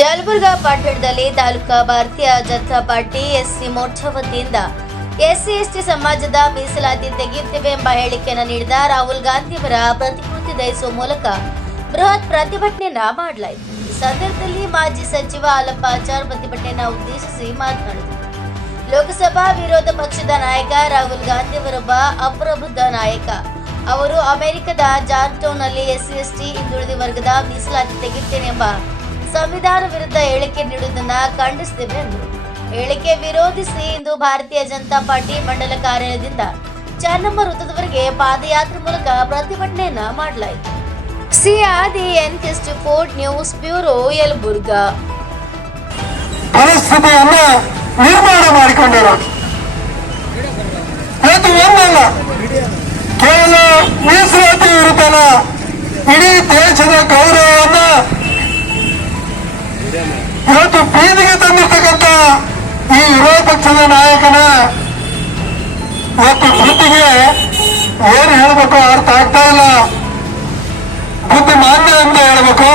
ಯಲಬುರ್ಗಾ ಪಟ್ಟಣದಲ್ಲಿ ತಾಲೂಕಾ ಭಾರತೀಯ Janata party SC Morcha ವತಿಯಿಂದ ಎಸ್ಸಿ, ಎಸ್ಟಿ ಸಮಾಜದ ಮೀಸಲಾತಿ ತೆಗೆಯುತ್ತೇವೆ ಎಂಬ ಹೇಳಿಕೆಯನ್ನು ನೀಡಿದ ರಾಹುಲ್ ಗಾಂಧಿಯವರ ಪ್ರತಿಕೃತಿ ದಯಿಸುವ ಮೂಲಕ ಬೃಹತ್ ಪ್ರತಿಭಟನೆಯನ್ನ ಮಾಡಲಾಯಿತು. ಈ ಸಂದರ್ಭದಲ್ಲಿ ಮಾಜಿ ಸಚಿವ ಹಾಲಪ್ಪ ಆಚಾರ್ ಪ್ರತಿಭಟನೆಯನ್ನು ಉದ್ದೇಶಿಸಿ ಮಾತನಾಡಿದರು. ಲೋಕಸಭಾ ವಿರೋಧ ಪಕ್ಷದ ನಾಯಕ ರಾಹುಲ್ ಗಾಂಧಿ ಅವರೊಬ್ಬ ಅಪ್ರಬುದ್ಧ ನಾಯಕ. ಅವರು ಅಮೆರಿಕದ ಜಾರ್ಟೌನ್ನಲ್ಲಿ ಎಸ್ಸಿ, ಎಸ್ಟಿ ಹಿಂದುಳಿದ ವರ್ಗದ ಮೀಸಲಾತಿ ತೆಗೆಯುತ್ತೇನೆ ಎಂಬ ಸಂವಿಧಾನ ವಿರುದ್ಧ ಹೇಳಿಕೆ ನೀಡುವುದನ್ನು ಖಂಡಿಸುತ್ತೇವೆ ಎಂದರು ಹೇಳಿಕೆ ವಿರೋಧಿಸಿ ಇಂದು ಭಾರತೀಯ ಜನತಾ ಪಾರ್ಟಿ ಮಂಡಲ ಕಾರ್ಯಾಲಯದಿಂದ ಚನ್ನಮ್ಮ ವೃತ್ತದವರೆಗೆ ಪಾದಯಾತ್ರೆ ಮೂಲಕ ಪ್ರತಿಭಟನೆಯನ್ನ ಮಾಡಲಾಯಿತು. ಸಿ ಆದಿ ಎನ್ ಫೋರ್ಟ್ ನ್ಯೂಸ್ ಬ್ಯೂರೋ ಯಲಬುರ್ಗ. ಪರಿಸ್ಥಿತಿಯನ್ನ ನಿರ್ಮಾಣ ಮಾಡಿಕೊಂಡರು ಇವತ್ತು ಒಂದಲ್ಲ. ಕೇವಲ ಮೀಸಲಾತಿ ಇರುತ್ತಲ್ಲ. ಇಡೀ ದೇಶದ ಬೀದಿಗೆ ತಂದಿರ್ತಕ್ಕಂಥ ಈ ವಿರೋಧ ಪಕ್ಷದ ನಾಯಕನ ಇವತ್ತು ಬುದ್ಧಿಗೆ ಏನು ಹೇಳಬೇಕು ಅರ್ಥ ಆಗ್ತಾ ಇಲ್ಲ. ಬುದ್ಧಿ ಮಾನ್ಯ ಅಂತ ಹೇಳಬೇಕು.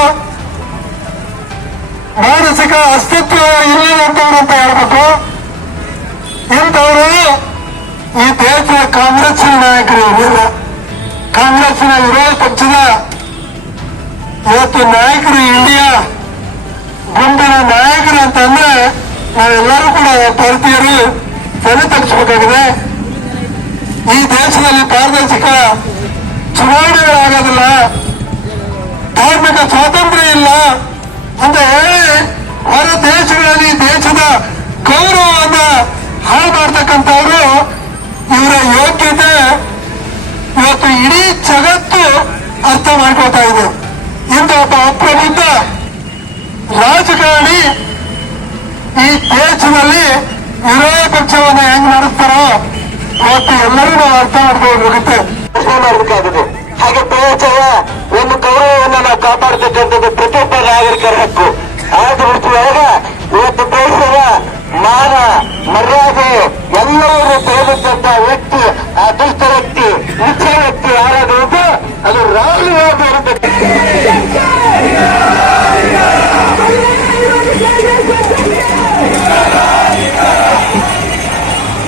ಮಾನಸಿಕ ಅಸ್ತಿತ್ವ ಇಲ್ಲದಂತವ್ರು ಅಂತ ಹೇಳ್ಬೇಕು. ಇಂಥವರು ಈ ದೇಶದ ಕಾಂಗ್ರೆಸ್ಸಿನ ನಾಯಕರು ಇರಲಿಲ್ಲ. ಕಾಂಗ್ರೆಸ್ಸಿನ ವಿರೋಧ ಪಕ್ಷದ ಇವತ್ತು ನಾಯಕರು ಇಂಡಿಯಾ ಗುಂಪಿನ ನಾಯಕರು ಅಂತಂದ್ರೆ ನಾವೆಲ್ಲರೂ ಕೂಡ ಭಾರತೀಯರು ತಲೆ ತಪ್ಪಿಸಬೇಕಾಗಿದೆ ಈ ದೇಶದಲ್ಲಿ ಪಾರದರ್ಶಕ ಚುನಾವಣೆಗಳಾಗೋದಿಲ್ಲ. ಧಾರ್ಮಿಕ ಸ್ವಾತಂತ್ರ್ಯ ಇಲ್ಲ. ಅಂತ ಹೇಳಿ ಹೊರ ದೇಶಗಳಲ್ಲಿ ದೇಶದ ಗೌರವವನ್ನ ಹಾಳು ಮಾಡ್ತಕ್ಕಂಥವ್ರು ಇವರ ಯೋಗ್ಯತೆ ಇವತ್ತು ಇಡೀ ಜಗತ್ತು ಅರ್ಥ ಮಾಡ್ಕೊಳ್ತಾ ಇದೆ. ಇಂಥ ಒಬ್ಬ ಅಪ್ರಬುದ್ಧ ರಾಜಕಾರಣಿ ಈ ದೇಶದಲ್ಲಿ ವಿರೋಧ ಪಕ್ಷವನ್ನು ಹೆಂಗ್ ನಡೆಸ್ತಾರೋ ಇವತ್ತು ಎಲ್ಲರೂ ನಾವು ಅರ್ಥ ಪ್ರಶ್ನೆ ಮಾಡಬೇಕಾಗಿದೆ ಹಾಗೆ ದೇಶದ ಒಂದು ಗೌರವವನ್ನು ನಾವು ಕಾಪಾಡತಕ್ಕಂಥದ್ದು ಪ್ರತಿಯೊಬ್ಬ ನಾಗರಿಕರ ಹಕ್ಕು. ಆ ದೃಷ್ಟಿಯೊಳಗ ಇವತ್ತು ದೇಶದ ಮಾನ, ಮರ್ಯಾದೆ ಎಲ್ಲರೂ ಬೆಳೆದಂತ ವ್ಯಕ್ತಿ ಆ ದುಷ್ಟ ವ್ಯಕ್ತಿ ನಿಶ್ಚಯ ವ್ಯಕ್ತಿ ಯಾರಾದ್ರೂ ಅದು ರಾಹುಲ್ ಗಾಂಧಿ